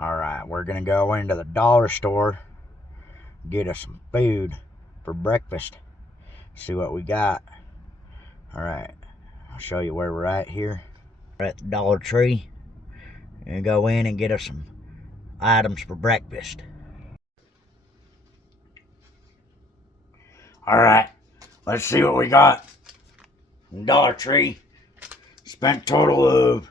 Alright, we're gonna go into the dollar store, get us some food for breakfast, see what we got. Alright, I'll show you where we're at here. We're at the Dollar Tree and go in and get us some items for breakfast. Alright, let's see what we got. Dollar Tree spent a total of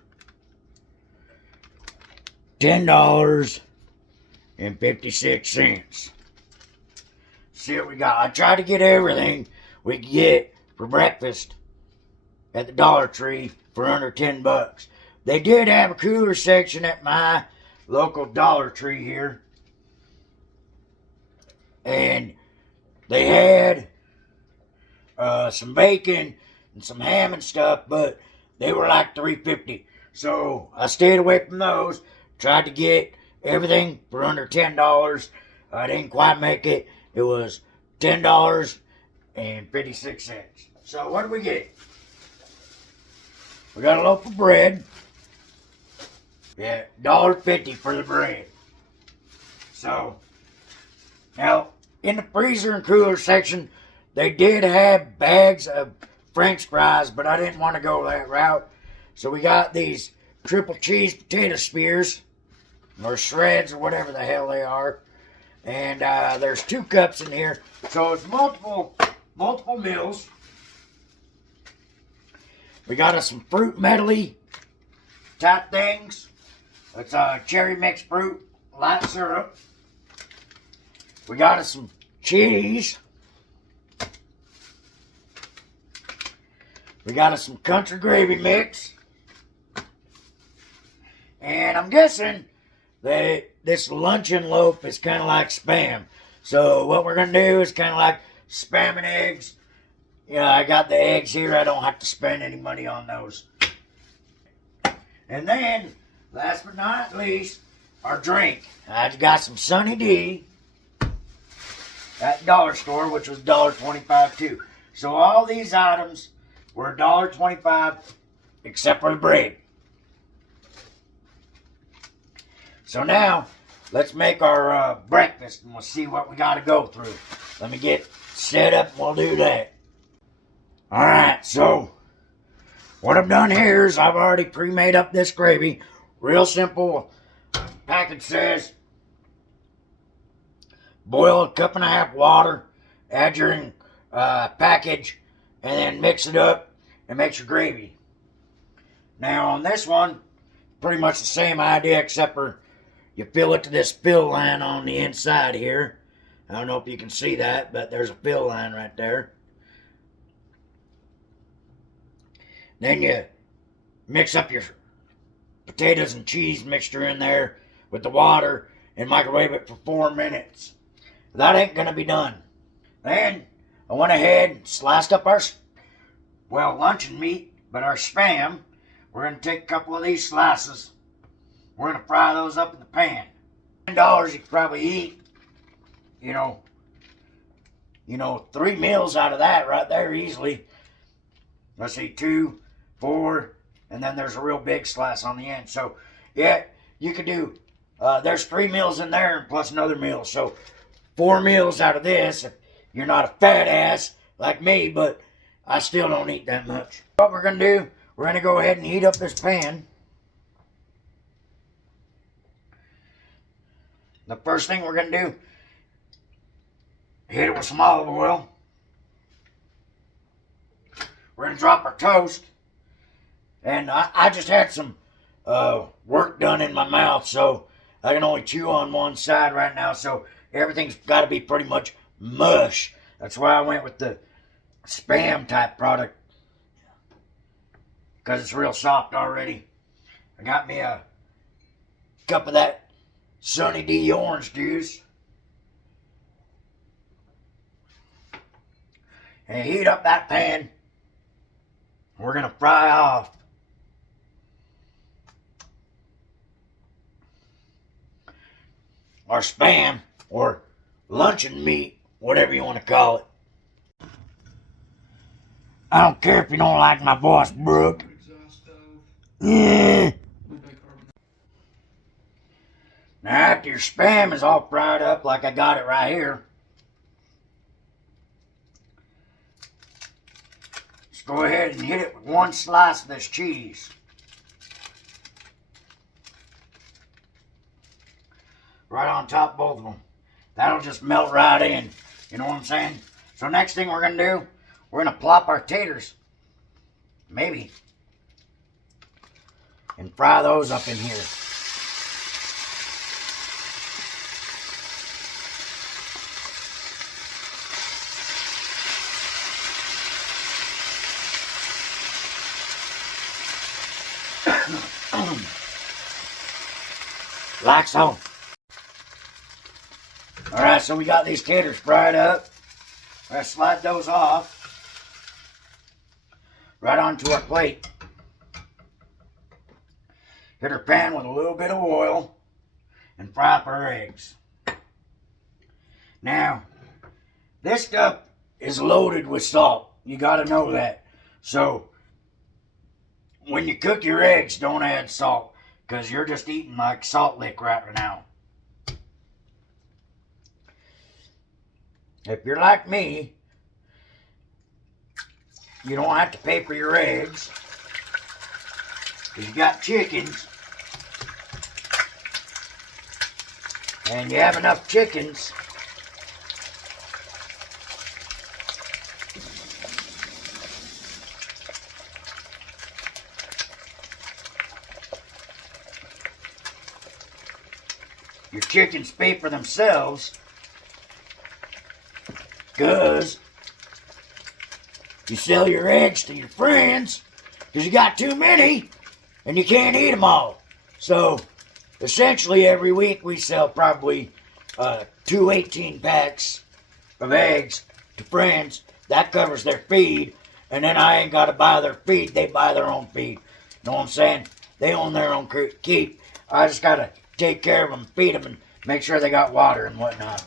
$10.56. See what we got. I tried to get everything we could get for breakfast at the Dollar Tree for under $10. They did have a cooler section at my local Dollar Tree here, and they had some bacon and some ham and stuff, but they were like $3.50. So I stayed away from those. Tried to get everything for under $10. I didn't quite make it. It was $10.56. So what did we get? We got a loaf of bread. Yeah, $1.50 for the bread. So now in the freezer and cooler section, they did have bags of French fries, but I didn't want to go that route. So we got these triple cheese potato spears, or shreds, or whatever the hell they are. And there's 2 cups in here, so it's multiple meals. We got us some fruit medley type things. It's cherry mixed fruit, light syrup. We got us some cheese. We got us some country gravy mix. And I'm guessing that this luncheon loaf is kind of like Spam. So what we're going to do is kind of like Spam and eggs. Yeah, I got the eggs here. I don't have to spend any money on those. And then, last but not least, our drink. I got some Sunny D at the dollar store, which was $1.25 too. So all these items were $1.25 except for the bread. So now, let's make our breakfast and we'll see what we got to go through. Let me get set up and we'll do that. Alright, so what I've done here is I've already pre-made up this gravy. Real simple. Package says boil 1.5 cups water, add your package, and then mix it up and make your gravy. Now on this one, pretty much the same idea except for you fill it to this fill line on the inside here. I don't know if you can see that, but there's a fill line right there. Then you mix up your potatoes and cheese mixture in there with the water and microwave it for 4 minutes. That ain't gonna be done. Then I went ahead and sliced up our, luncheon meat, but our Spam. We're gonna take a couple of these slices. We're gonna fry those up in the pan. $10 you could probably eat, 3 meals out of that right there easily. Let's see, 2, 4, and then there's a real big slice on the end. So yeah, you could do, there's 3 meals in there plus another meal. So 4 meals out of this. If you're not a fat ass like me, but I still don't eat that much. What we're gonna do, we're gonna go ahead and heat up this pan. The first thing we're gonna do, hit it with some olive oil. We're gonna drop our toast. And I just had some work done in my mouth, so I can only chew on one side right now, so everything's got to be pretty much mush. That's why I went with the Spam type product, because it's real soft already. I got me a cup of that Sunny D orange juice. And heat up that pan. We're going to fry off our Spam, or luncheon meat, whatever you want to call it. I don't care if you don't like my voice, Brooke. Yeah. Now after your Spam is all fried up like I got it right here, just go ahead and hit it with one slice of this cheese. Right on top of both of them. That'll just melt right in. You know what I'm saying? So next thing we're going to do, we're going to plop our taters. Maybe. And fry those up in here. Like so. Alright, so we got these taters fried up. Let's slide those off. Right onto our plate. Hit our pan with a little bit of oil. And fry up our eggs. Now, this stuff is loaded with salt. You gotta know that. So, when you cook your eggs, don't add salt. Because you're just eating like salt lick right now. If you're like me, you don't have to pay for your eggs. Because you got chickens. And you have enough chickens. Your chickens pay for themselves. Because you sell your eggs to your friends because you got too many and you can't eat them all. So essentially every week we sell probably 2 18 packs of eggs to friends. That covers their feed. And then I ain't got to buy their feed. They buy their own feed. Know what I'm saying? They own their own keep. I just got to take care of them, feed them, and make sure they got water and whatnot.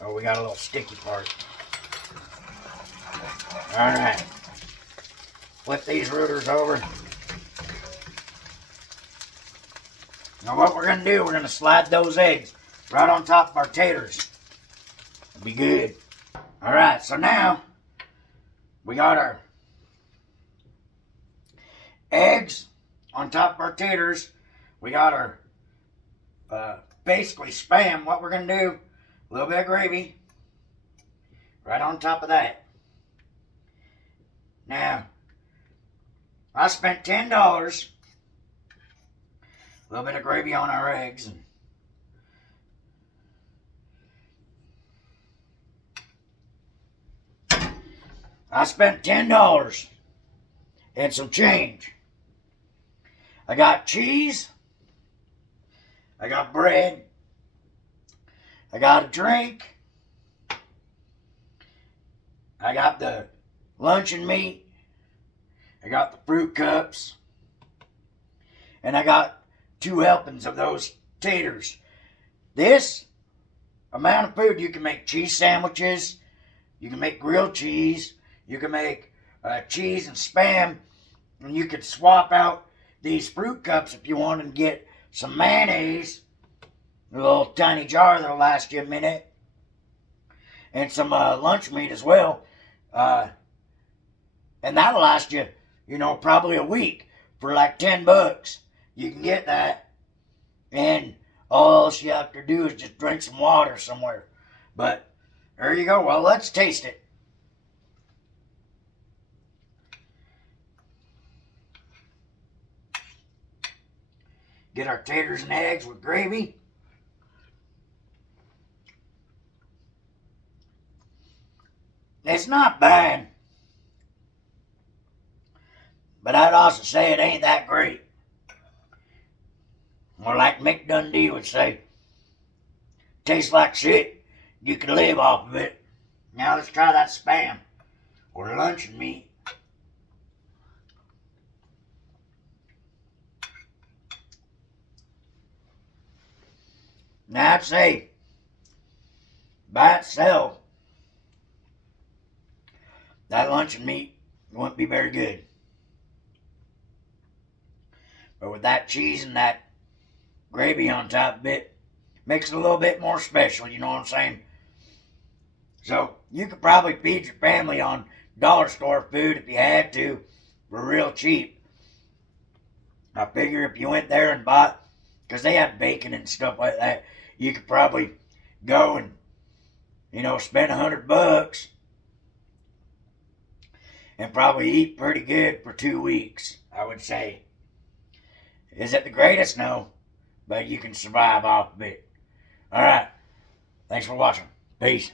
Oh, we got a little sticky part. Alright. Flip these rooters over. Now what we're going to do, we're going to slide those eggs right on top of our taters. It'll be good. Alright, so now we got our eggs on top of our taters. We got our basically Spam. What we're going to do, a little bit of gravy right on top of that. Now, I spent $10. A little bit of gravy on our eggs. And I spent $10 and some change. I got cheese. I got bread. I got a drink. I got the luncheon meat. I got the fruit cups. And I got 2 helpings of those taters. This amount of food, you can make cheese sandwiches. You can make grilled cheese. You can make cheese and Spam. And you could swap out these fruit cups if you want and get some mayonnaise. A little tiny jar that'll last you a minute. And some lunch meat as well. And that'll last you, probably a week for like $10. You can get that. And all else you have to do is just drink some water somewhere. But there you go. Well, let's taste it. Get our taters and eggs with gravy. It's not bad. But I'd also say it ain't that great. Or like Mick Dundee would say, tastes like shit. You can live off of it. Now let's try that Spam or luncheon meat. Now I'd say, by itself, that luncheon meat wouldn't be very good. But with that cheese and that gravy on top of it, makes it a little bit more special, you know what I'm saying? So you could probably feed your family on dollar store food if you had to for real cheap. I figure if you went there and bought, because they have bacon and stuff like that, you could probably go and, spend $100 and probably eat pretty good for 2 weeks, I would say. Is it the greatest? No, but you can survive off of it. Alright, thanks for watching. Peace.